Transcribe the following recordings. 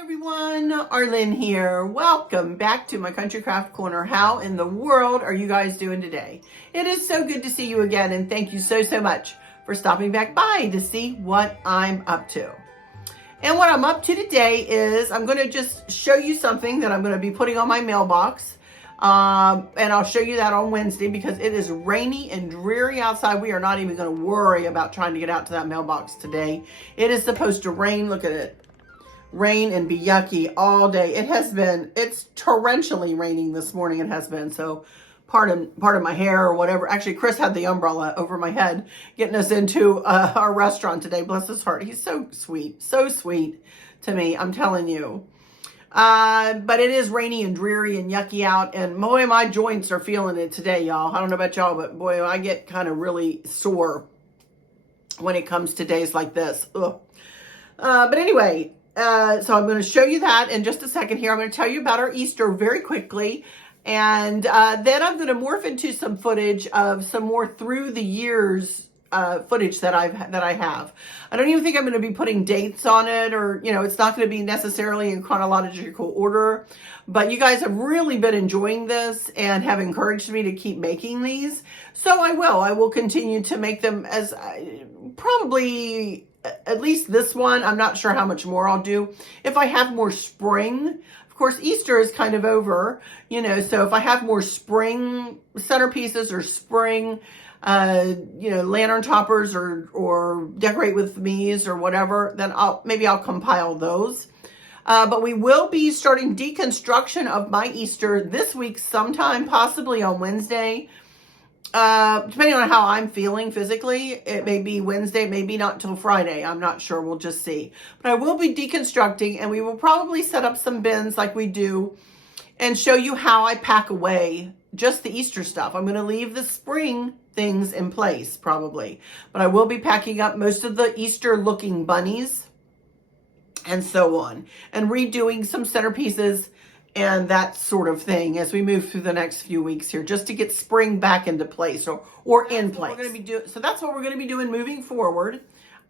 Everyone, Arlynn here. Welcome back to my Country Craft Corner. How in the world are you guys doing today? It is so good to see you again, and thank you so much for stopping back by to see what I'm up to. And what I'm up to today is I'm going to just show you something that I'm going to be putting on my mailbox. And I'll show you that on Wednesday because it is rainy and dreary outside. We are not even going to worry about trying to get out to that mailbox today. It is supposed to rain. Look at it. Rain and be yucky all day. It's torrentially raining this morning. It has been. So pardon my hair or whatever. Actually, Chris had the umbrella over my head getting us into our restaurant today. Bless his heart. He's so sweet to me. I'm telling you. But it is rainy and dreary and yucky out, and boy, my joints are feeling it today, y'all. I don't know about y'all, but boy, I get kind of really sore when it comes to days like this. Ugh. But anyway, so I'm going to show you that in just a second here. I'm going to tell you about our Easter very quickly, and then I'm going to morph into some footage of some more through the years footage that I have. I don't even think I'm going to be putting dates on it, or it's not going to be necessarily in chronological order, but you guys have really been enjoying this and have encouraged me to keep making these, so I will continue to make them as probably at least this one. I'm not sure how much more I'll do. If I have more spring, of course, Easter is kind of over, so if I have more spring centerpieces or spring lantern toppers or decorate with me's or whatever, then maybe I'll compile those. But we will be starting deconstruction of my Easter this week sometime, possibly on Wednesday. Depending on how I'm feeling physically, it may be Wednesday, maybe not till Friday. I'm not sure. We'll just see. But I will be deconstructing, and we will probably set up some bins like we do and show you how I pack away just the Easter stuff. I'm going to leave the spring things in place probably, but I will be packing up most of the Easter looking bunnies and so on, and redoing some centerpieces and that sort of thing as we move through the next few weeks here, just to get spring back into place or in place. So that's what we're going to be doing moving forward.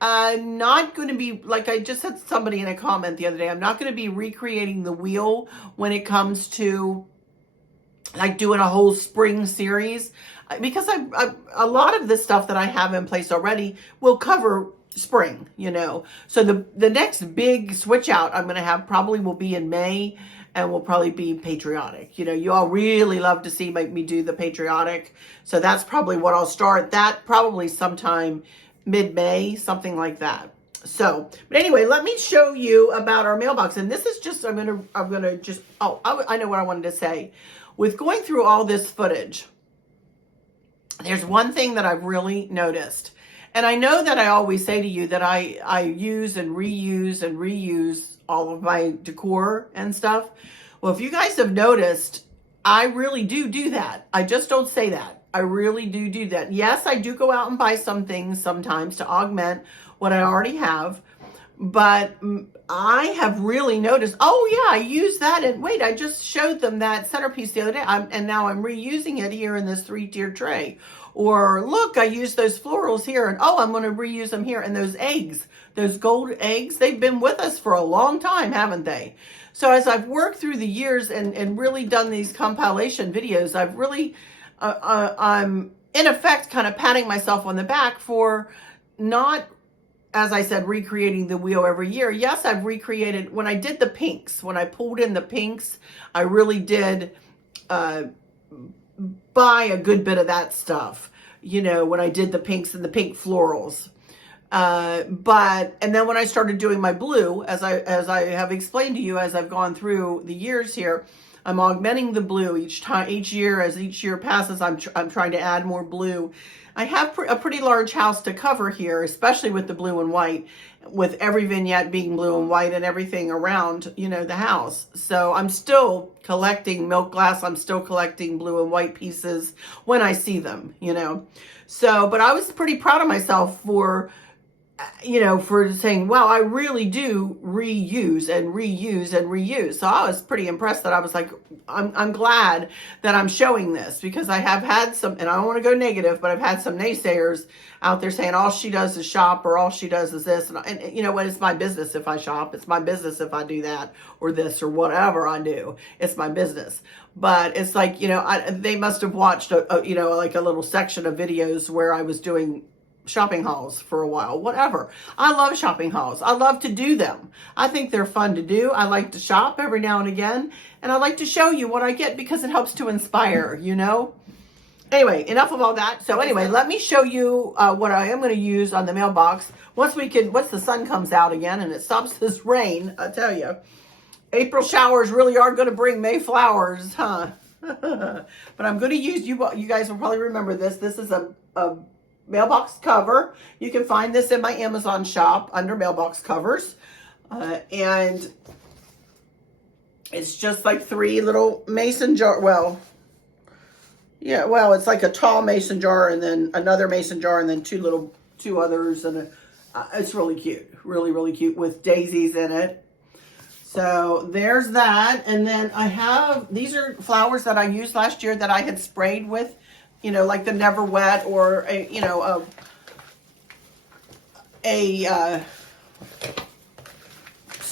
Not going to be, like I just said somebody in a comment the other day, I'm not going to be recreating the wheel when it comes to like doing a whole spring series, because a lot of the stuff that I have in place already will cover spring, So the next big switch out I'm going to have probably will be in May, and will probably be patriotic. You all really love to see me do the patriotic. So that's probably what I'll start. That probably sometime mid-May, something like that. So, but anyway, let me show you about our mailbox. And this is just, I know what I wanted to say. With going through all this footage, there's one thing that I've really noticed. And I know that I always say to you that I use and reuse all of my decor and stuff. Well, if you guys have noticed, I really do that. I just don't say that. I really do that. Yes, I do go out and buy some things sometimes to augment what I already have. But I have really noticed, oh yeah, I use that. And wait, I just showed them that centerpiece the other day. And now I'm reusing it here in this 3-tier tray. Or look, I used those florals here, and oh, I'm going to reuse them here. And those eggs, those gold eggs, they've been with us for a long time, haven't they? So as I've worked through the years and really done these compilation videos, I've really, I'm in effect kind of patting myself on the back for not, as I said, recreating the wheel every year. Yes, I've recreated, when I did the pinks, when I pulled in the pinks, I really did buy a good bit of that stuff, when I did the pinks and the pink florals. And then when I started doing my blue, as I have explained to you, as I've gone through the years here, I'm augmenting the blue each year. As each year passes, I'm trying to add more blue. I have a pretty large house to cover here, especially with the blue and white, with every vignette being blue and white and everything around, the house. So I'm still collecting milk glass. I'm still collecting blue and white pieces when I see them, So, but I was pretty proud of myself for you know, for saying, well, I really do reuse and reuse and reuse. So I was pretty impressed that I was like, I'm glad that I'm showing this, because I have had some, and I don't want to go negative, but I've had some naysayers out there saying all she does is shop, or all she does is this. And you know what? It's my business if I shop. It's my business if I do that or this or whatever I do. It's my business. But it's like, you know, they must have watched, you know, like a little section of videos where I was doing shopping hauls for a while, whatever. I love shopping hauls. I love to do them. I think they're fun to do. I like to shop every now and again, and I like to show you what I get because it helps to inspire, you know? Anyway, enough of all that. So anyway, let me show you what I am going to use on the mailbox. Once the sun comes out again and it stops this rain, I tell you, April showers really are going to bring May flowers, huh? But I'm going to use, you guys will probably remember this. This is a mailbox cover. You can find this in my Amazon shop under mailbox covers. And it's just like 3 little mason jar. Well, yeah, well, it's like a tall mason jar and then another mason jar and then 2 others. And it's really cute. Really, really cute with daisies in it. So there's that. And then I have, these are flowers that I used last year that I had sprayed with, you know, like the Never Wet, or a, you know,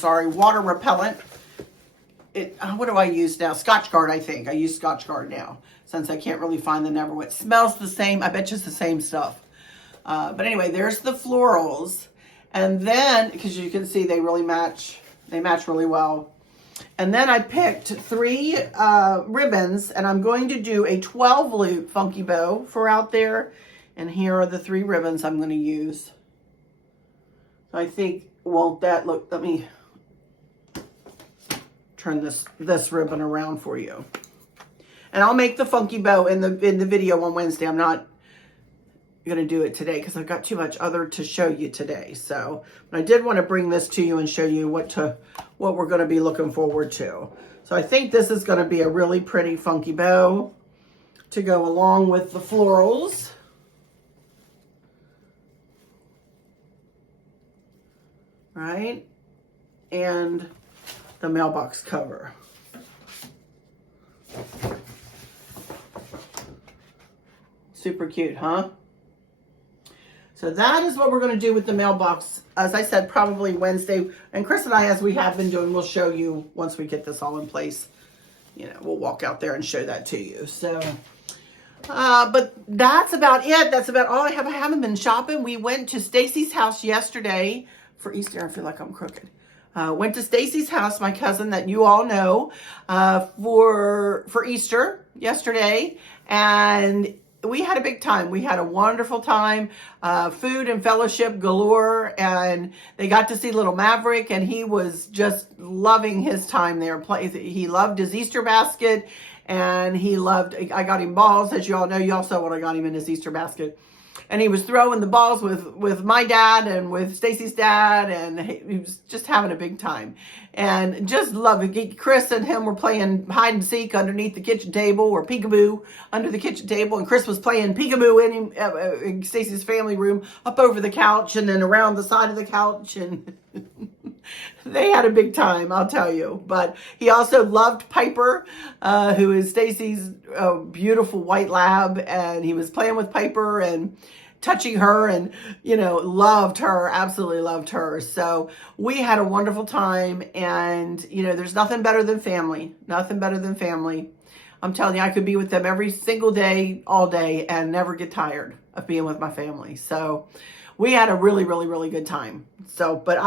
water repellent. What do I use now? Scotchgard, I think. I use Scotchgard now, since I can't really find the Never Wet. Smells the same. I bet you it's the same stuff. But anyway, there's the florals. And then, because you can see they really match. They match really well. And then I picked 3 ribbons, and I'm going to do a 12 loop funky bow for out there. And here are the 3 ribbons I'm going to use. I think, won't that look, let me turn this ribbon around for you. And I'll make the funky bow in the video on Wednesday. I'm not going to do it today because I've got too much other to show you today. So, but I did want to bring this to you and show you what we're going to be looking forward to. So I think this is going to be a really pretty funky bow to go along with the florals. Right? And the mailbox cover. Super cute, huh? So that is what we're going to do with the mailbox. As I said, probably Wednesday. And Chris and I, as we have been doing, we'll show you once we get this all in place. You know, we'll walk out there and show that to you. So, but that's about it. That's about all I have. I haven't been shopping. We went to Stacy's house yesterday for Easter. I feel like I'm crooked. Went to Stacy's house, my cousin that you all know, for Easter yesterday. And we had a big time. We had a wonderful time, food and fellowship galore, and they got to see little Maverick, and he was just loving his time there. He loved his Easter basket, and I got him balls, as you all know. You all saw what I got him in his Easter basket. And he was throwing the balls with my dad and with Stacy's dad, and he was just having a big time. And just loving. Chris and him were playing hide and seek underneath the kitchen table, or peekaboo under the kitchen table. And Chris was playing peekaboo in Stacy's family room, up over the couch and then around the side of the couch. And they had a big time, I'll tell you. But he also loved Piper, who is Stacy's beautiful white lab. And he was playing with Piper and touching her, and, you know, loved her, absolutely loved her. So we had a wonderful time, and, you know, there's nothing better than family, nothing better than family. I'm telling you, I could be with them every single day, all day, and never get tired of being with my family. So we had a really, really, really good time. So, but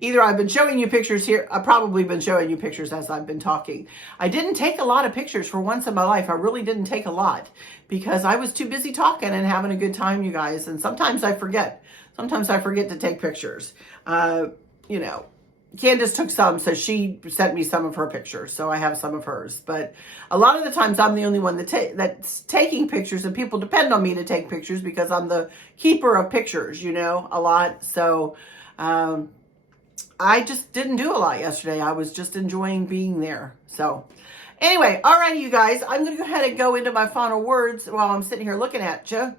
either I've been showing you pictures here. I've probably been showing you pictures as I've been talking. I didn't take a lot of pictures for once in my life. I really didn't take a lot because I was too busy talking and having a good time, you guys. And sometimes I forget. Sometimes I forget to take pictures. You know, Candace took some, so she sent me some of her pictures, so I have some of hers. But a lot of the times I'm the only one that's taking pictures, and people depend on me to take pictures because I'm the keeper of pictures, you know, a lot. So I just didn't do a lot yesterday. I was just enjoying being there. So anyway, all right, you guys, I'm going to go ahead and go into my final words while I'm sitting here looking at you.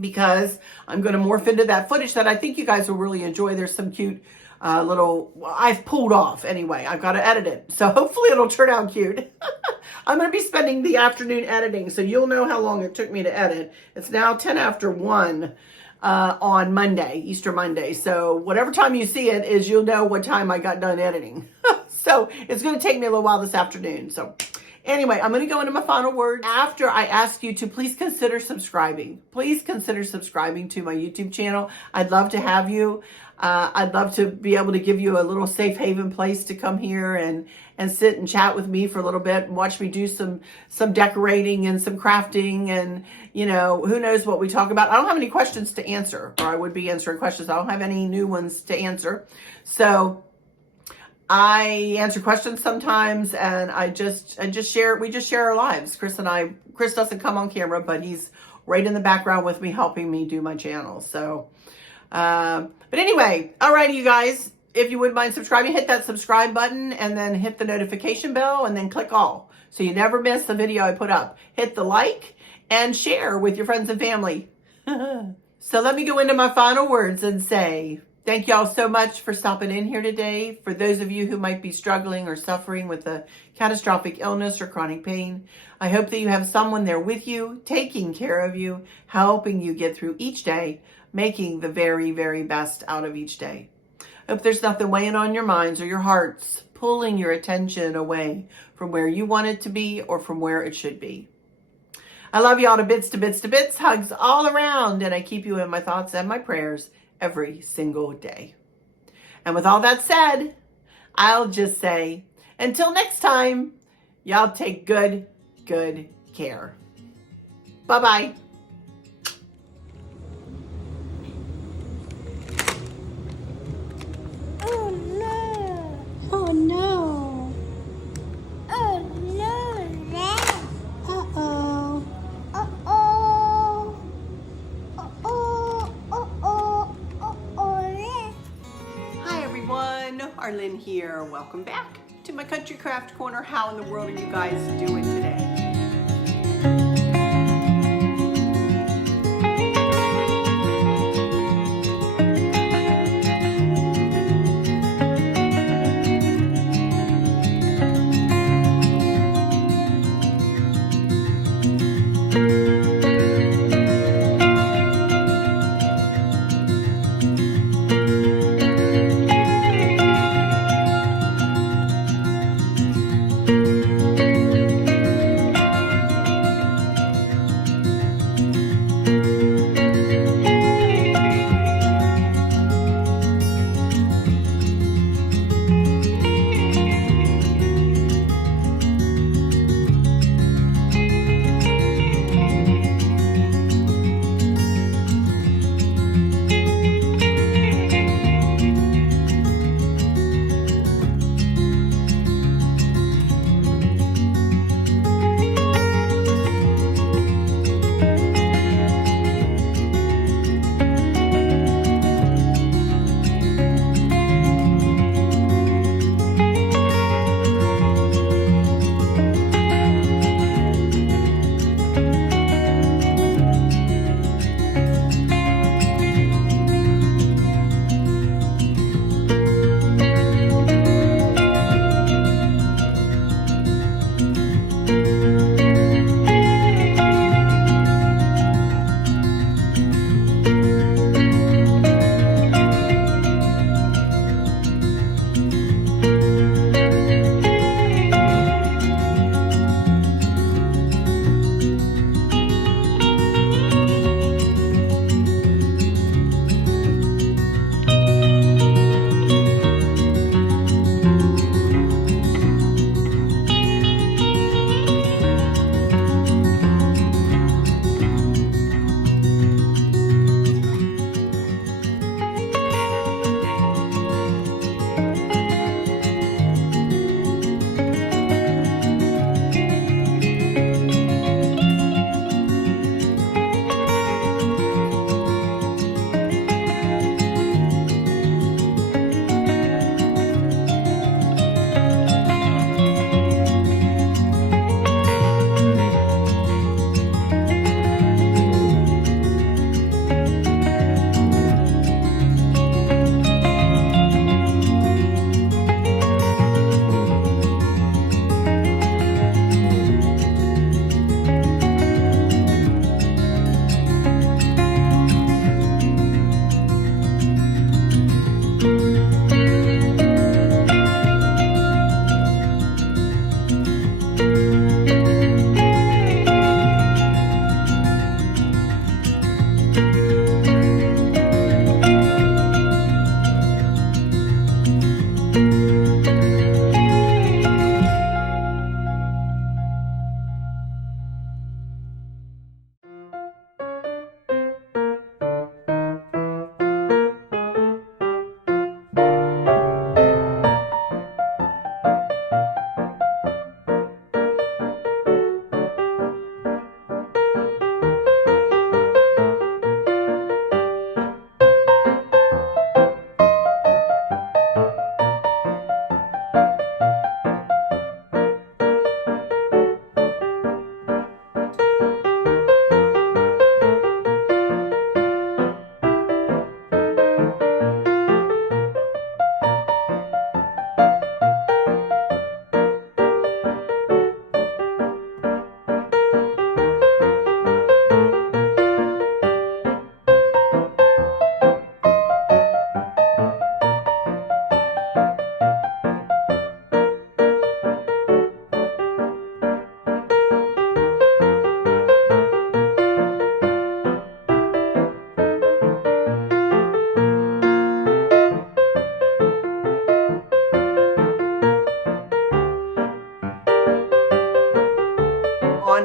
because I'm going to morph into that footage that I think you guys will really enjoy. There's some cute I've pulled off anyway. I've got to edit it. So hopefully it'll turn out cute. I'm going to be spending the afternoon editing, so you'll know how long it took me to edit. It's now 10 after 1 on Monday, Easter Monday. So whatever time you see it is, you'll know what time I got done editing. So it's going to take me a little while this afternoon. So anyway, I'm going to go into my final words after I ask you to please consider subscribing. Please consider subscribing to my YouTube channel. I'd love to have you. I'd love to be able to give you a little safe haven place to come here and sit and chat with me for a little bit and watch me do some decorating and some crafting and, you know, who knows what we talk about. I don't have any questions to answer, or I would be answering questions. I don't have any new ones to answer. So I answer questions sometimes, and I just share, we just share our lives. Chris doesn't come on camera, but he's right in the background with me, helping me do my channel. So, but anyway, alrighty, you guys, if you wouldn't mind subscribing, hit that subscribe button and then hit the notification bell and then click all, so you never miss a video I put up. Hit the like and share with your friends and family. So let me go into my final words and say, thank y'all so much for stopping in here today. For those of you who might be struggling or suffering with a catastrophic illness or chronic pain, I hope that you have someone there with you, taking care of you, helping you get through each day, making the very, very best out of each day. Hope there's nothing weighing on your minds or your hearts, pulling your attention away from where you want it to be or from where it should be. I love y'all to bits, to bits, to bits. Hugs all around, and I keep you in my thoughts and my prayers every single day. And with all that said, I'll just say, until next time, y'all take good care. Bye-bye. Oh no. Oh no. Oh no. Uh-oh. Uh-oh. Uh-oh. Uh-oh. Uh-oh. Hi everyone, Arlynn here. Welcome back to my Country Craft Corner. How in the world are you guys doing today?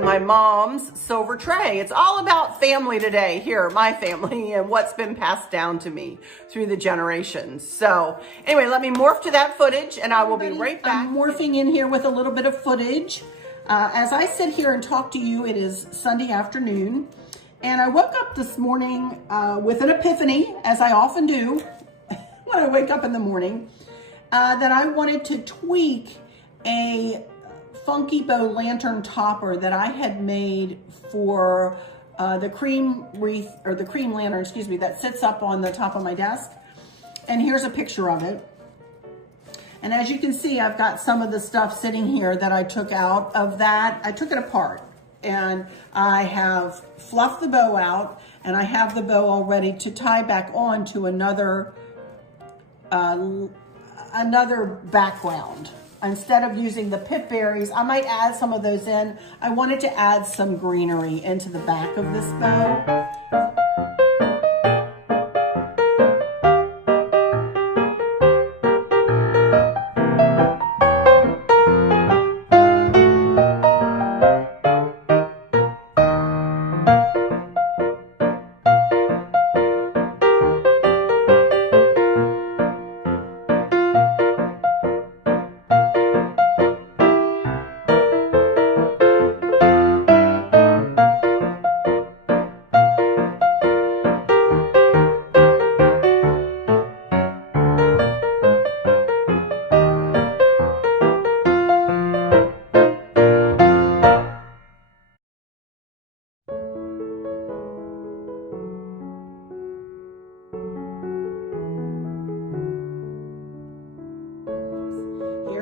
my mom's silver tray. It's all about family today here, my family, and what's been passed down to me through the generations. So anyway, let me morph to that footage and I will be right back. I'm morphing in here with a little bit of footage. As I sit here and talk to you, it is Sunday afternoon, and I woke up this morning with an epiphany, as I often do when I wake up in the morning, that I wanted to tweak a funky bow lantern topper that I had made for the cream wreath, or the cream lantern, excuse me, that sits up on the top of my desk. And here's a picture of it. And as you can see, I've got some of the stuff sitting here that I took out of that. I took it apart and I have fluffed the bow out, and I have the bow all ready to tie back on to another background. Instead of using the pip berries, I might add some of those in. I wanted to add some greenery into the back of this bow.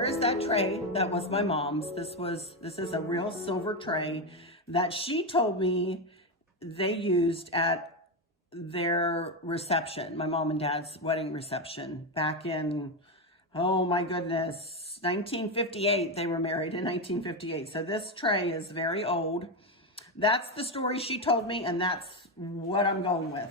Is that tray that was my mom's. This is a real silver tray that she told me they used at their reception, my mom and dad's wedding reception back in, oh my goodness, 1958. They were married in 1958. So this tray is very old. That's the story she told me, and that's what I'm going with.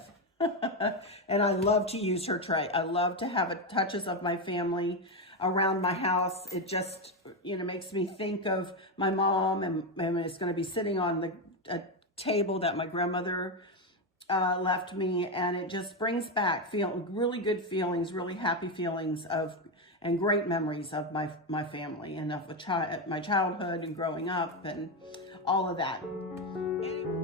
And I love to use her tray. I love to have touches of my family around my house. It just, makes me think of my mom, and it's going to be sitting on a table that my grandmother left me, and it just brings back really good feelings, really happy feelings and great memories of my family and of my childhood and growing up and all of that. Anyway.